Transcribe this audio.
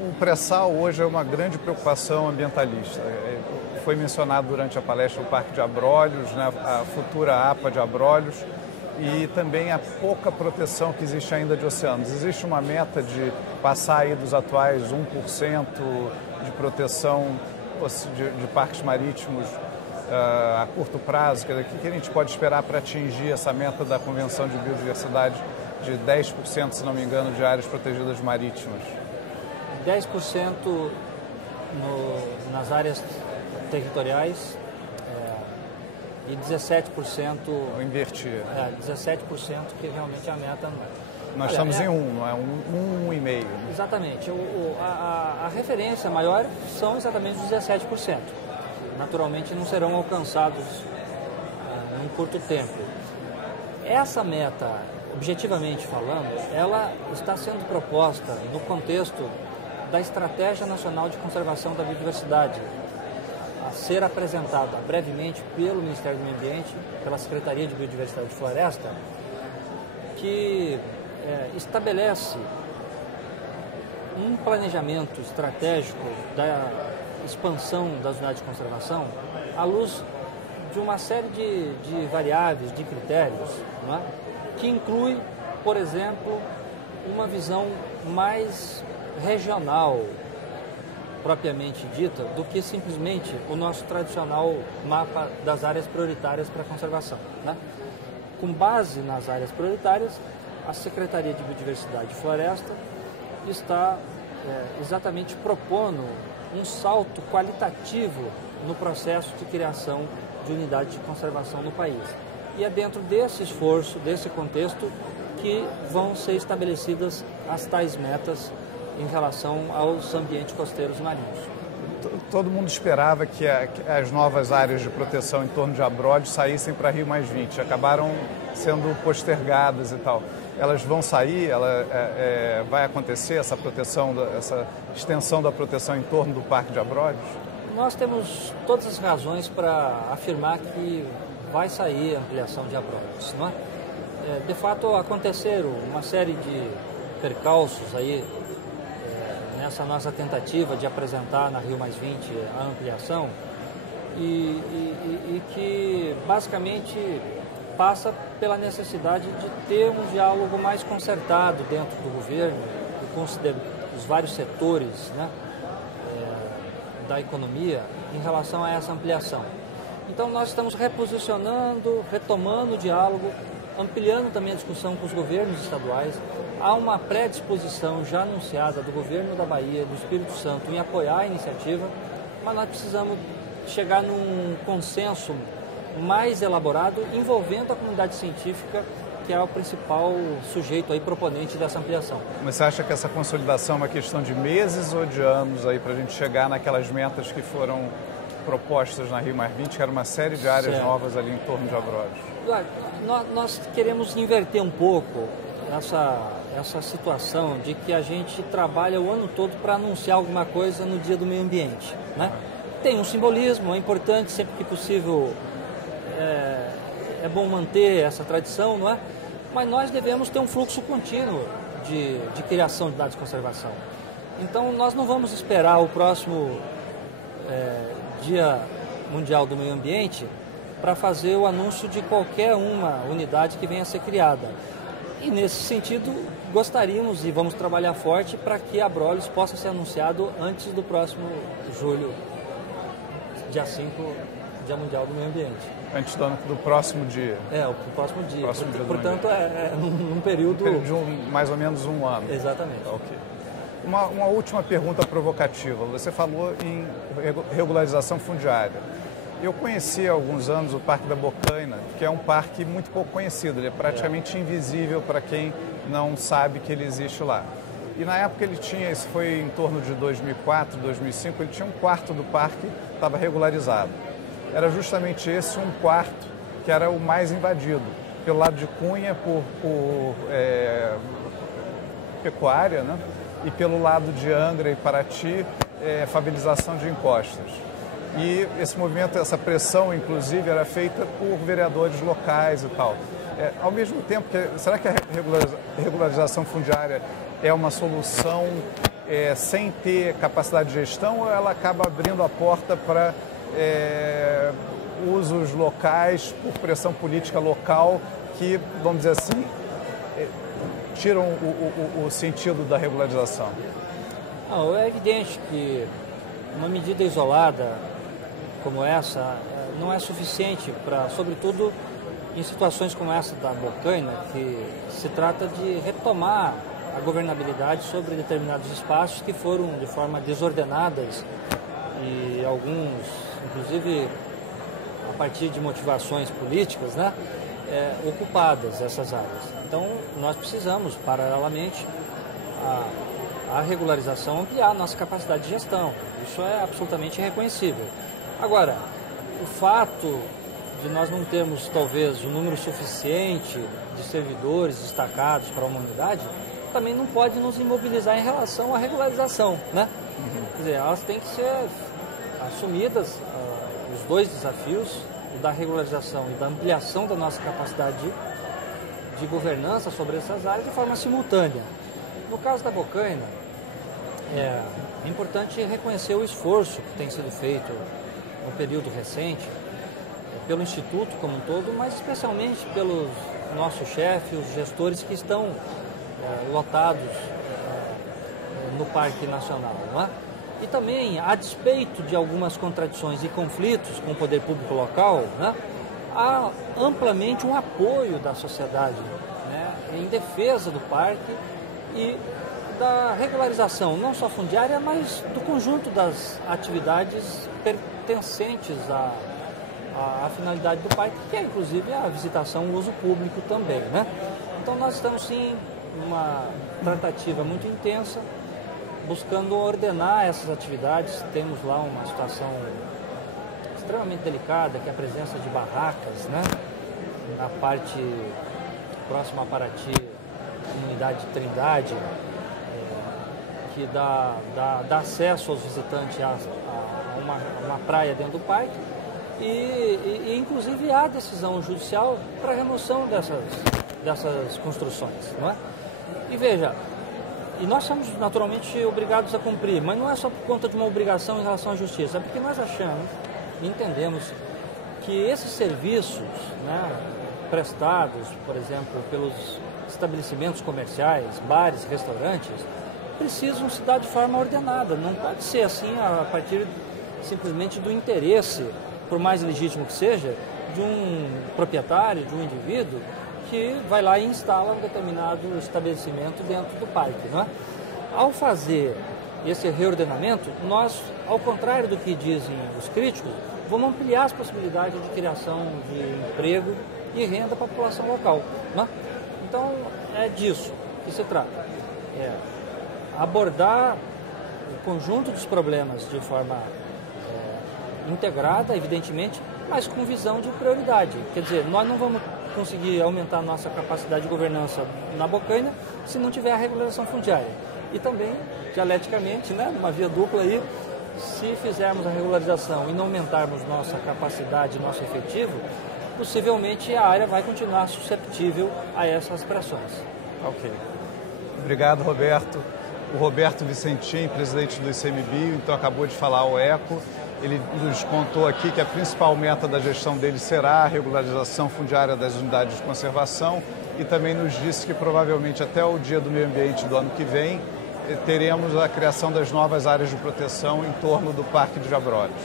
O pré-sal hoje é uma grande preocupação ambientalista. Foi mencionado durante a palestra o Parque de Abrolhos, né, a futura APA de Abrolhos, e também a pouca proteção que existe ainda de oceanos. Existe uma meta de passar aí dos atuais 1% de proteção de parques marítimos a curto prazo. Quer dizer, o que a gente pode esperar para atingir essa meta da Convenção de Biodiversidade de 10%, se não me engano, de áreas protegidas marítimas? 10% nas áreas territoriais e 17%... Vou invertir. 17% que realmente é a meta anual. Nós estamos em não é 1,5%. Né? Exatamente. A referência maior são exatamente os 17%. Naturalmente não serão alcançados num curto tempo. Essa meta, objetivamente falando, ela está sendo proposta no contexto da Estratégia Nacional de Conservação da Biodiversidade, a ser apresentada brevemente pelo Ministério do Meio Ambiente, pela Secretaria de Biodiversidade e Floresta, que estabelece um planejamento estratégico da expansão das unidades de conservação à luz de uma série de variáveis, de critérios, não é? Que inclui, por exemplo, uma visão mais regional, propriamente dita, do que simplesmente o nosso tradicional mapa das áreas prioritárias para a conservação, né? Com base nas áreas prioritárias, a Secretaria de Biodiversidade e Floresta está exatamente propondo um salto qualitativo no processo de criação de unidades de conservação no país. E é dentro desse esforço, desse contexto, que vão ser estabelecidas as tais metas em relação aos ambientes costeiros marinhos. Todo mundo esperava que as novas áreas de proteção em torno de Abrolhos saíssem para Rio+20, acabaram sendo postergadas e tal. Elas vão sair, vai acontecer essa proteção, essa extensão da proteção em torno do Parque de Abrolhos? Nós temos todas as razões para afirmar que vai sair a ampliação de Abrolhos, não é? De fato, aconteceram uma série de percalços aí nessa nossa tentativa de apresentar na Rio+20 a ampliação e que basicamente passa pela necessidade de ter um diálogo mais concertado dentro do governo e com os vários setores, né, da economia em relação a essa ampliação. Então nós estamos reposicionando, retomando o diálogo, ampliando também a discussão com os governos estaduais. Há uma predisposição já anunciada do governo da Bahia, do Espírito Santo, em apoiar a iniciativa, mas nós precisamos chegar num consenso mais elaborado, envolvendo a comunidade científica, que é o principal sujeito aí, proponente dessa ampliação. Mas você acha que essa consolidação é uma questão de meses ou de anos aí para a gente chegar naquelas metas que foram propostas na Rio+20, que era uma série de áreas novas ali em torno de Abrolhos? Nós queremos inverter um pouco essa situação de que a gente trabalha o ano todo para anunciar alguma coisa no Dia do Meio Ambiente, né? Tem um simbolismo, é importante, sempre que possível é bom manter essa tradição, não é? Mas nós devemos ter um fluxo contínuo de criação de unidades de conservação. Então nós não vamos esperar o próximo Dia Mundial do Meio Ambiente para fazer o anúncio de qualquer uma unidade que venha a ser criada. E nesse sentido, gostaríamos e vamos trabalhar forte para que Abrolhos possa ser anunciado antes do próximo julho, dia 5, Dia Mundial do Meio Ambiente. Antes do próximo dia? O próximo dia. Portanto, num período... de mais ou menos um ano. Exatamente. Ok. Uma última pergunta provocativa. Você falou em regularização fundiária. Eu conheci há alguns anos o Parque da Bocaina, que é um parque muito pouco conhecido. Ele é praticamente invisível para quem não sabe que ele existe lá. E na época ele tinha, isso foi em torno de 2004, 2005, ele tinha um quarto do parque que estava regularizado. Era justamente esse um quarto que era o mais invadido. Pelo lado de Cunha, por pecuária, né? E pelo lado de Angra e Paraty, favelização de encostas. E esse movimento, essa pressão, inclusive, era feita por vereadores locais e tal. Ao mesmo tempo, será que a regularização fundiária é uma solução sem ter capacidade de gestão, ou ela acaba abrindo a porta para usos locais, por pressão política local, que, vamos dizer assim, tiram o sentido da regularização? Não, é evidente que uma medida isolada como essa não é suficiente para, sobretudo, em situações como essa da Bocaina, que se trata de retomar a governabilidade sobre determinados espaços que foram de forma desordenadas e alguns, inclusive, a partir de motivações políticas, né, ocupadas essas áreas. Então, nós precisamos, paralelamente, a regularização ampliar a nossa capacidade de gestão. Isso é absolutamente reconhecível. Agora, o fato de nós não termos, talvez, um número suficiente de servidores destacados para a humanidade, também não pode nos imobilizar em relação à regularização, né? Quer dizer, elas têm que ser assumidas, os dois desafios, o da regularização e da ampliação da nossa capacidade de governança sobre essas áreas de forma simultânea. No caso da Bocaina, é importante reconhecer o esforço que tem sido feito no período recente, pelo Instituto como um todo, mas especialmente pelos nossos chefes, os gestores que estão lotados no Parque Nacional, não é? E também, a despeito de algumas contradições e conflitos com o poder público local, né, há amplamente um apoio da sociedade, né, em defesa do parque e da regularização, não só fundiária, mas do conjunto das atividades pertencentes à finalidade do parque, que é inclusive a visitação e o uso público também, né? Então nós estamos sim numa tratativa muito intensa, buscando ordenar essas atividades. Temos lá uma situação extremamente delicada, que é a presença de barracas, né, na parte próxima a Paraty, comunidade de Trindade, que dá acesso aos visitantes a uma praia dentro do parque, e inclusive há decisão judicial para a remoção dessas construções, não é? E veja, e nós somos naturalmente obrigados a cumprir, mas não é só por conta de uma obrigação em relação à justiça, é porque nós achamos e entendemos que esses serviços, né, prestados, por exemplo, pelos estabelecimentos comerciais, bares, restaurantes, precisam se dar de forma ordenada. Não pode ser assim a partir simplesmente do interesse, por mais legítimo que seja, de um proprietário, de um indivíduo que vai lá e instala um determinado estabelecimento dentro do parque, não é? Ao fazer esse reordenamento, nós, ao contrário do que dizem os críticos, vamos ampliar as possibilidades de criação de emprego e renda para a população local, não é? Então, é disso que se trata. Abordar o conjunto dos problemas de forma integrada, evidentemente, mas com visão de prioridade. Quer dizer, nós não vamos conseguir aumentar a nossa capacidade de governança na Bocaina se não tiver a regularização fundiária. E também, dialeticamente, né, numa via dupla aí, se fizermos a regularização e não aumentarmos nossa capacidade, nosso efetivo, possivelmente a área vai continuar susceptível a essas pressões. Ok. Obrigado, Roberto. O Roberto Vicentim, presidente do ICMBio, então acabou de falar ao ECO. Ele nos contou aqui que a principal meta da gestão dele será a regularização fundiária das unidades de conservação e também nos disse que provavelmente até o Dia do Meio Ambiente do ano que vem teremos a criação das novas áreas de proteção em torno do Parque de Abrolhos.